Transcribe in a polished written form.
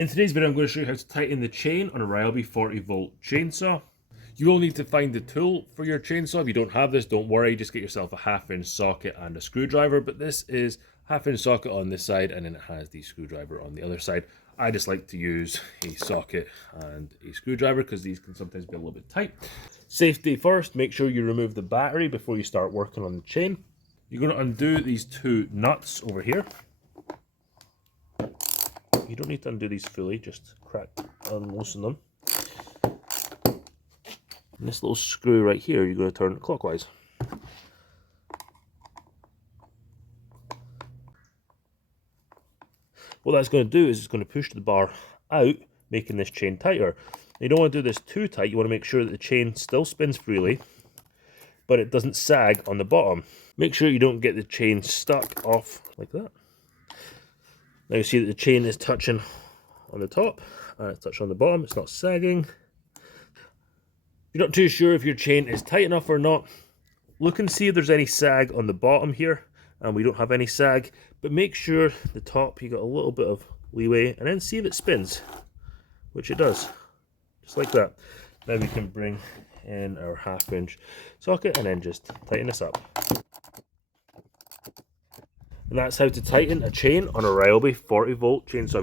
In today's video, I'm going to show you how to tighten the chain on a Ryobi 40V chainsaw. You will need to find the tool for your chainsaw. If you don't have this, don't worry, just get yourself a 1/2" socket and a screwdriver, but this is 1/2" socket on this side and then it has the screwdriver on the other side. I just like to use a socket and a screwdriver because these can sometimes be a little bit tight. Safety first, make sure you remove the battery before you start working on the chain. You're going to undo these two nuts over here. You don't need to undo these fully, just crack and loosen them. And this little screw right here, you're going to turn it clockwise. What that's going to do is it's going to push the bar out, making this chain tighter. You don't want to do this too tight, you want to make sure that the chain still spins freely, but it doesn't sag on the bottom. Make sure you don't get the chain stuck off like that. Now you see that the chain is touching on the top and it's touching on the bottom, it's not sagging. If you're not too sure if your chain is tight enough or not, look and see if there's any sag on the bottom here, and we don't have any sag, but make sure the top you got a little bit of leeway, and then see if it spins, which it does, just like that. Now we can bring in our 1/2" socket and then just tighten this up. And that's how to tighten a chain on a Ryobi 40V chainsaw.